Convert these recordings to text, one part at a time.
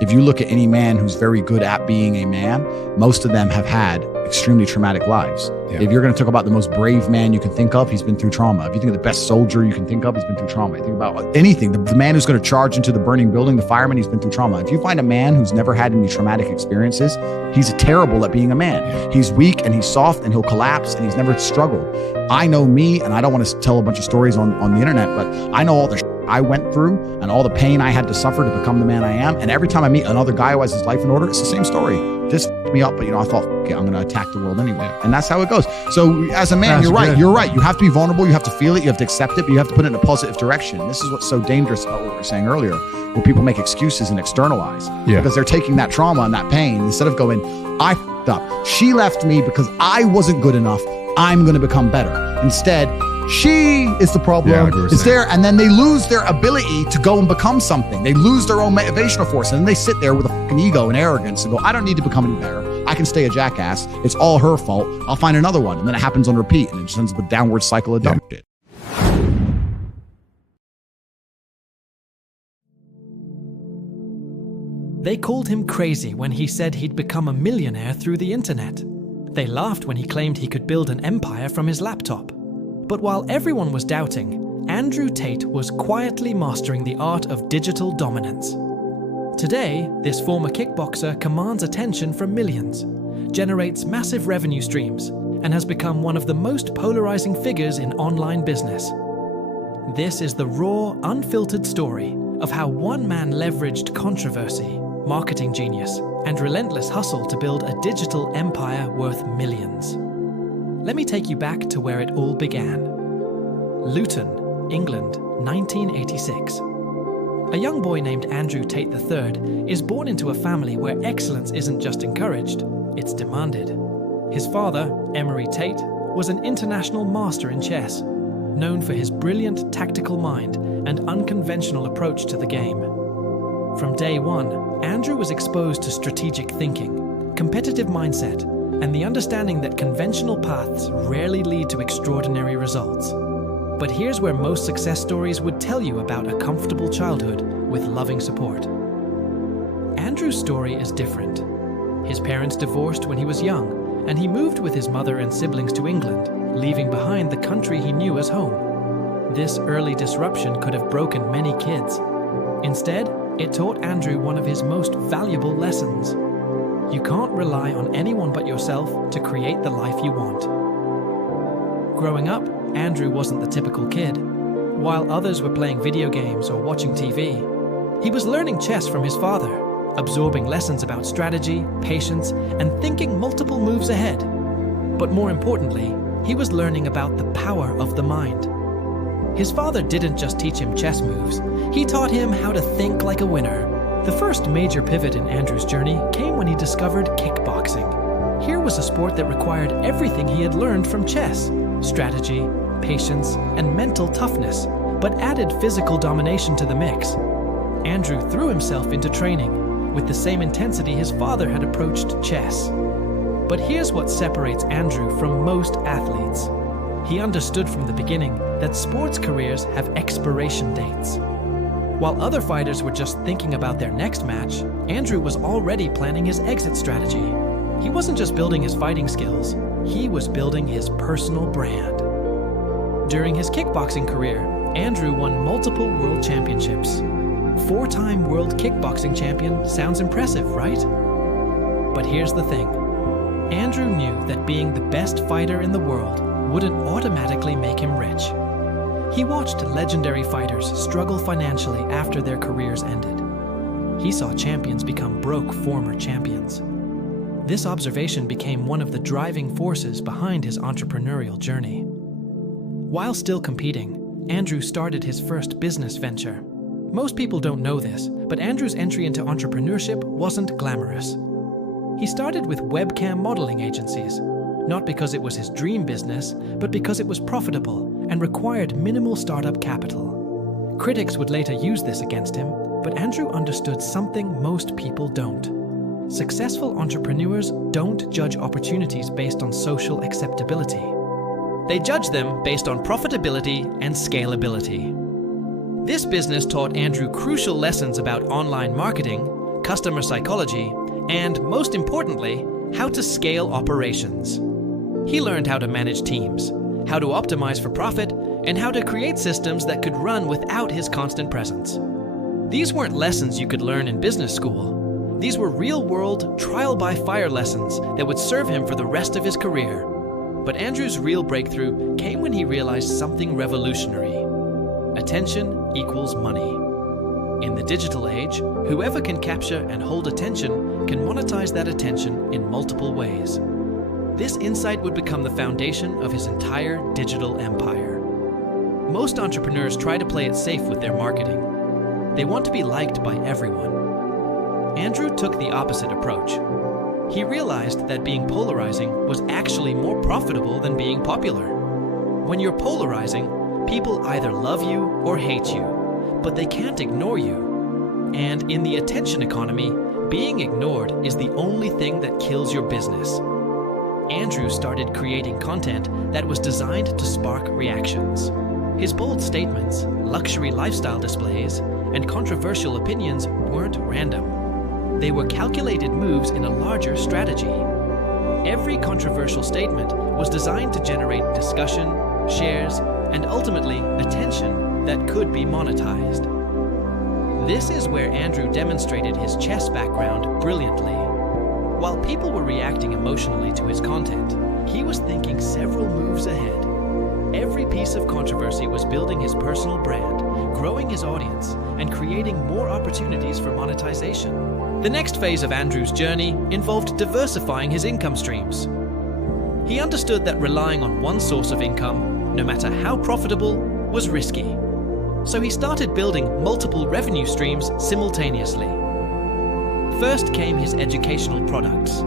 if you look at any man who's very good at being a man, most of them have had extremely traumatic lives. Yeah. If you're going to talk about the most brave man you can think of, he's been through trauma. If you think of the best soldier you can think of, he's been through trauma. You think about anything, the man who's going to charge into the burning building, the fireman, he's been through trauma. If you find a man who's never had any traumatic experiences, he's terrible at being a man. Yeah. He's weak and he's soft and he'll collapse and he's never struggled. I know me, and I don't want to tell a bunch of stories on the internet, but I know all the I went through and all the pain I had to suffer to become the man I am. And every time I meet another guy who has his life in order, it's the same story. This f***ed me up, but I thought, okay, I'm going to attack the world anyway. And that's how it goes. So as a man, you're right. You're right. You have to be vulnerable. You have to feel it. You have to accept it, but you have to put it in a positive direction. This is what's so dangerous about what we were saying earlier, where people make excuses and externalize because they're taking that trauma and that pain instead of going, I f***ed up. She left me because I wasn't good enough. I'm going to become better. Instead, she is the problem. It's there, and then they lose their ability to go and become something. They lose their own motivational force, and then they sit there with a fucking ego and arrogance and go, I don't need to become any better. I can stay a jackass. It's all her fault. I'll find another one. And then it happens on repeat, and it just ends up a downward cycle of dumb shit. They called him crazy when he said he'd become a millionaire through the internet. They laughed when he claimed he could build an empire from his laptop. But while everyone was doubting, Andrew Tate was quietly mastering the art of digital dominance. Today, this former kickboxer commands attention from millions, generates massive revenue streams, and has become one of the most polarizing figures in online business. This is the raw, unfiltered story of how one man leveraged controversy, marketing genius, and relentless hustle to build a digital empire worth millions. Let me take you back to where it all began. Luton, England, 1986. A young boy named Andrew Tate III is born into a family where excellence isn't just encouraged, it's demanded. His father, Andrew Tate, was an international master in chess, known for his brilliant tactical mind and unconventional approach to the game. From day one, Andrew was exposed to strategic thinking, competitive mindset, and the understanding that conventional paths rarely lead to extraordinary results. But here's where most success stories would tell you about a comfortable childhood with loving support. Andrew's story is different. His parents divorced when he was young, and he moved with his mother and siblings to England, leaving behind the country he knew as home. This early disruption could have broken many kids. Instead, it taught Andrew one of his most valuable lessons. You can't rely on anyone but yourself to create the life you want. Growing up, Andrew wasn't the typical kid. While others were playing video games or watching TV, he was learning chess from his father, absorbing lessons about strategy, patience, and thinking multiple moves ahead. But more importantly, he was learning about the power of the mind. His father didn't just teach him chess moves, he taught him how to think like a winner. The first major pivot in Andrew's journey came when he discovered kickboxing. Here was a sport that required everything he had learned from chess: strategy, patience, and mental toughness, but added physical domination to the mix. Andrew threw himself into training with the same intensity his father had approached chess. But here's what separates Andrew from most athletes. He understood from the beginning that sports careers have expiration dates. While other fighters were just thinking about their next match, Andrew was already planning his exit strategy. He wasn't just building his fighting skills, he was building his personal brand. During his kickboxing career, Andrew won multiple world championships. 4-time world kickboxing champion sounds impressive, right? But here's the thing. Andrew knew that being the best fighter in the world wouldn't automatically make him rich. He watched legendary fighters struggle financially after their careers ended. He saw champions become broke former champions. This observation became one of the driving forces behind his entrepreneurial journey. While still competing, Andrew started his first business venture. Most people don't know this, but Andrew's entry into entrepreneurship wasn't glamorous. He started with webcam modeling agencies, not because it was his dream business, but because it was profitable and required minimal startup capital. Critics would later use this against him, but Andrew understood something most people don't. Successful entrepreneurs don't judge opportunities based on social acceptability. They judge them based on profitability and scalability. This business taught Andrew crucial lessons about online marketing, customer psychology, and, most importantly, how to scale operations. He learned how to manage teams, how to optimize for profit, and how to create systems that could run without his constant presence. These weren't lessons you could learn in business school. These were real-world, trial-by-fire lessons that would serve him for the rest of his career. But Andrew's real breakthrough came when he realized something revolutionary. Attention equals money. In the digital age, whoever can capture and hold attention can monetize that attention in multiple ways. This insight would become the foundation of his entire digital empire. Most entrepreneurs try to play it safe with their marketing. They want to be liked by everyone. Andrew took the opposite approach. He realized that being polarizing was actually more profitable than being popular. When you're polarizing, people either love you or hate you, but they can't ignore you. And in the attention economy, being ignored is the only thing that kills your business. Andrew started creating content that was designed to spark reactions. His bold statements, luxury lifestyle displays, and controversial opinions weren't random. They were calculated moves in a larger strategy. Every controversial statement was designed to generate discussion, shares, and ultimately attention that could be monetized. This is where Andrew demonstrated his chess background brilliantly. While people were reacting emotionally to his content, he was thinking several moves ahead. Every piece of controversy was building his personal brand, growing his audience, and creating more opportunities for monetization. The next phase of Andrew's journey involved diversifying his income streams. He understood that relying on one source of income, no matter how profitable, was risky. So he started building multiple revenue streams simultaneously. First came his educational products.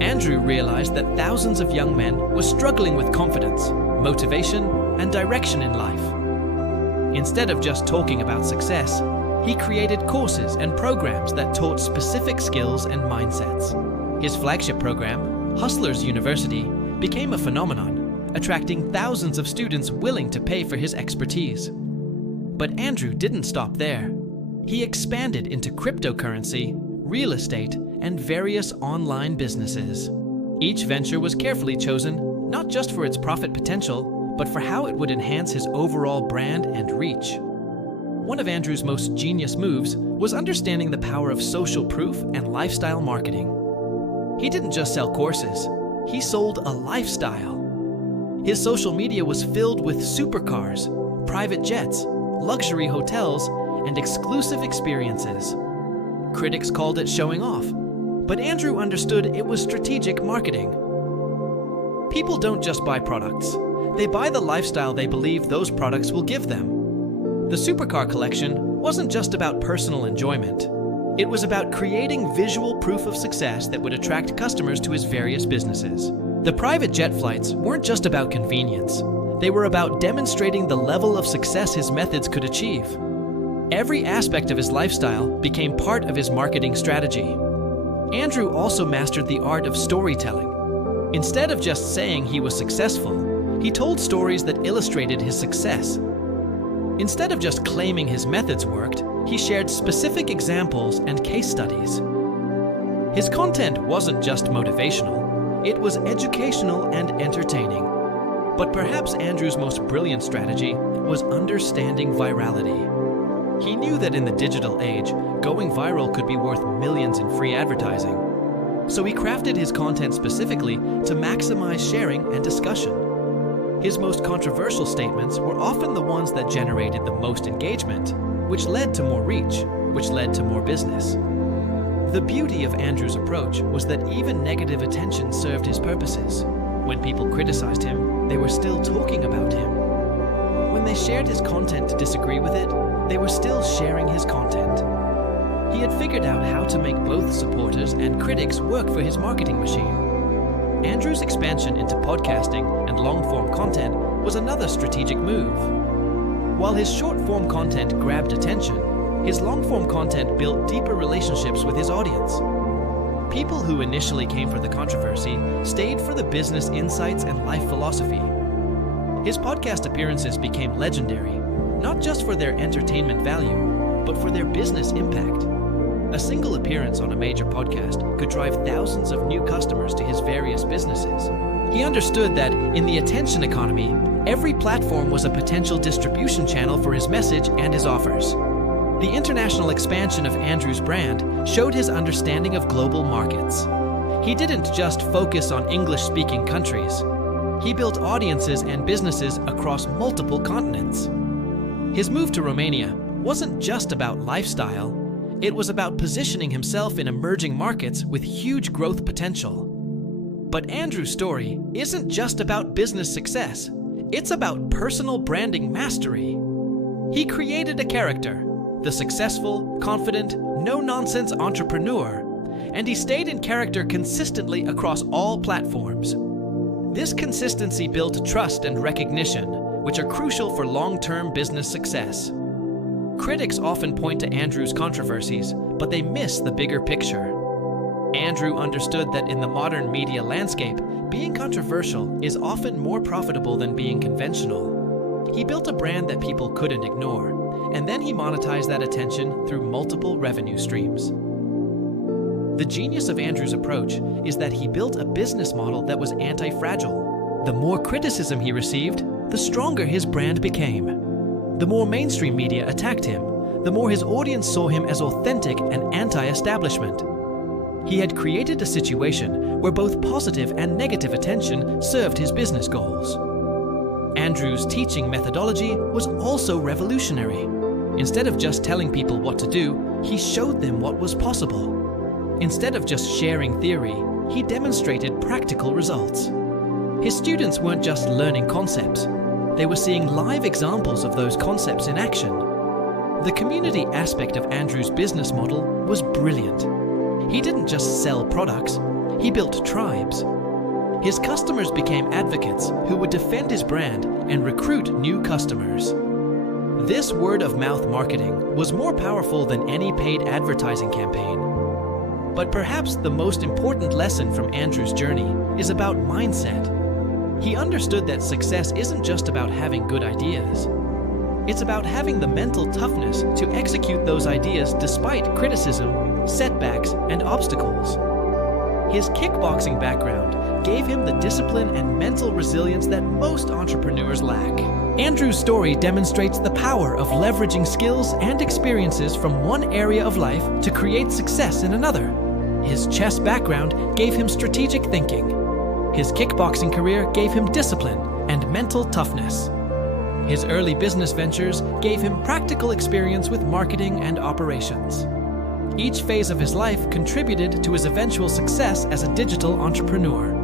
Andrew realized that thousands of young men were struggling with confidence, motivation, and direction in life. Instead of just talking about success, he created courses and programs that taught specific skills and mindsets. His flagship program, Hustlers University, became a phenomenon, attracting thousands of students willing to pay for his expertise. But Andrew didn't stop there. He expanded into cryptocurrency, real estate, and various online businesses. Each venture was carefully chosen, not just for its profit potential, but for how it would enhance his overall brand and reach. One of Andrew's most genius moves was understanding the power of social proof and lifestyle marketing. He didn't just sell courses, he sold a lifestyle. His social media was filled with supercars, private jets, luxury hotels, and exclusive experiences. Critics called it showing off, but Andrew understood it was strategic marketing. People don't just buy products, they buy the lifestyle they believe those products will give them. The supercar collection wasn't just about personal enjoyment. It was about creating visual proof of success that would attract customers to his various businesses. The private jet flights weren't just about convenience. They were about demonstrating the level of success his methods could achieve. Every aspect of his lifestyle became part of his marketing strategy. Andrew also mastered the art of storytelling. Instead of just saying he was successful, he told stories that illustrated his success. Instead of just claiming his methods worked, he shared specific examples and case studies. His content wasn't just motivational, it was educational and entertaining. But perhaps Andrew's most brilliant strategy was understanding virality. He knew that in the digital age, going viral could be worth millions in free advertising. So he crafted his content specifically to maximize sharing and discussion. His most controversial statements were often the ones that generated the most engagement, which led to more reach, which led to more business. The beauty of Andrew's approach was that even negative attention served his purposes. When people criticized him, they were still talking about him. When they shared his content to disagree with it, they were still sharing his content. He had figured out how to make both supporters and critics work for his marketing machine. Andrew's expansion into podcasting and long-form content was another strategic move. While his short-form content grabbed attention, his long-form content built deeper relationships with his audience. People who initially came for the controversy stayed for the business insights and life philosophy. His podcast appearances became legendary, not just for their entertainment value, but for their business impact. A single appearance on a major podcast could drive thousands of new customers to his various businesses. He understood that in the attention economy, every platform was a potential distribution channel for his message and his offers. The international expansion of Andrew's brand showed his understanding of global markets. He didn't just focus on English-speaking countries. He built audiences and businesses across multiple continents. His move to Romania wasn't just about lifestyle. It was about positioning himself in emerging markets with huge growth potential. But Andrew's story isn't just about business success. It's about personal branding mastery. He created a character, the successful, confident, no-nonsense entrepreneur, and he stayed in character consistently across all platforms. This consistency built trust and recognition, which are crucial for long-term business success. Critics often point to Andrew's controversies, but they miss the bigger picture. Andrew understood that in the modern media landscape, being controversial is often more profitable than being conventional. He built a brand that people couldn't ignore, and then he monetized that attention through multiple revenue streams. The genius of Andrew's approach is that he built a business model that was anti-fragile. The more criticism he received, the stronger his brand became. The more mainstream media attacked him, the more his audience saw him as authentic and anti-establishment. He had created a situation where both positive and negative attention served his business goals. Andrew's teaching methodology was also revolutionary. Instead of just telling people what to do, he showed them what was possible. Instead of just sharing theory, he demonstrated practical results. His students weren't just learning concepts. They were seeing live examples of those concepts in action. The community aspect of Andrew's business model was brilliant. He didn't just sell products, he built tribes. His customers became advocates who would defend his brand and recruit new customers. This word-of-mouth marketing was more powerful than any paid advertising campaign. But perhaps the most important lesson from Andrew's journey is about mindset. He understood that success isn't just about having good ideas. It's about having the mental toughness to execute those ideas despite criticism, setbacks, and obstacles. His kickboxing background gave him the discipline and mental resilience that most entrepreneurs lack. Andrew's story demonstrates the power of leveraging skills and experiences from one area of life to create success in another. His chess background gave him strategic thinking. His kickboxing career gave him discipline and mental toughness. His early business ventures gave him practical experience with marketing and operations. Each phase of his life contributed to his eventual success as a digital entrepreneur.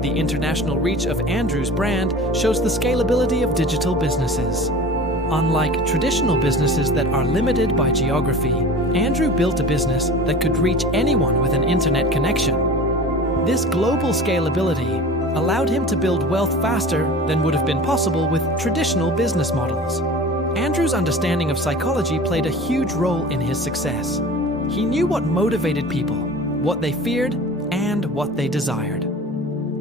The international reach of Andrew's brand shows the scalability of digital businesses. Unlike traditional businesses that are limited by geography, Andrew built a business that could reach anyone with an internet connection. This global scalability allowed him to build wealth faster than would have been possible with traditional business models. Andrew's understanding of psychology played a huge role in his success. He knew what motivated people, what they feared, and what they desired.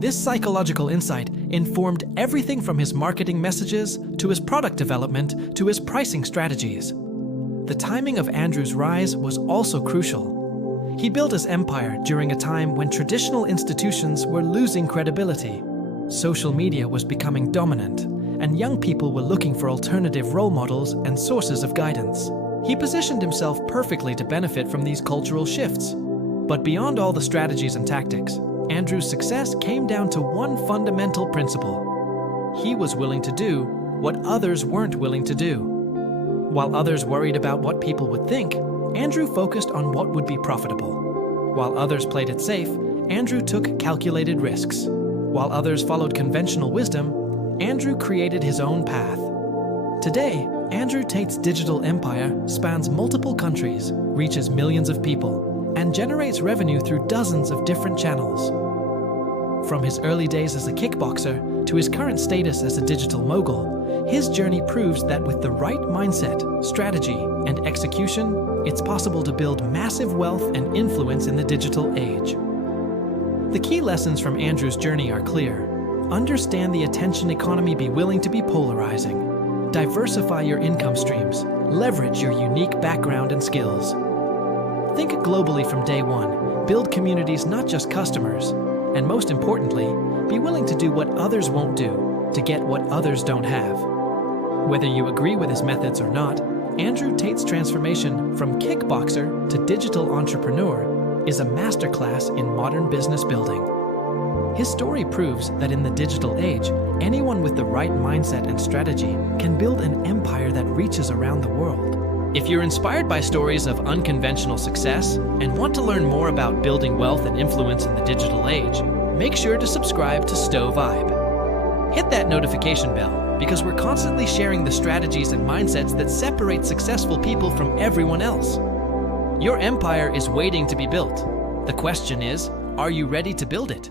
This psychological insight informed everything from his marketing messages to his product development to his pricing strategies. The timing of Andrew's rise was also crucial. He built his empire during a time when traditional institutions were losing credibility. Social media was becoming dominant, and young people were looking for alternative role models and sources of guidance. He positioned himself perfectly to benefit from these cultural shifts. But beyond all the strategies and tactics, Andrew's success came down to one fundamental principle. He was willing to do what others weren't willing to do. While others worried about what people would think, Andrew focused on what would be profitable. While others played it safe, Andrew took calculated risks. While others followed conventional wisdom, Andrew created his own path. Today, Andrew Tate's digital empire spans multiple countries, reaches millions of people, and generates revenue through dozens of different channels. From his early days as a kickboxer to his current status as a digital mogul, his journey proves that with the right mindset, strategy, and execution, it's possible to build massive wealth and influence in the digital age. The key lessons from Andrew's journey are clear. Understand the attention economy, be willing to be polarizing. Diversify your income streams. Leverage your unique background and skills. Think globally from day one. Build communities, not just customers. And most importantly, be willing to do what others won't do to get what others don't have. Whether you agree with his methods or not, Andrew Tate's transformation from kickboxer to digital entrepreneur is a masterclass in modern business building. His story proves that in the digital age, anyone with the right mindset and strategy can build an empire that reaches around the world. If you're inspired by stories of unconventional success and want to learn more about building wealth and influence in the digital age, make sure to subscribe to StoVibe. Hit that notification bell because we're constantly sharing the strategies and mindsets that separate successful people from everyone else. Your empire is waiting to be built. The question is, are you ready to build it?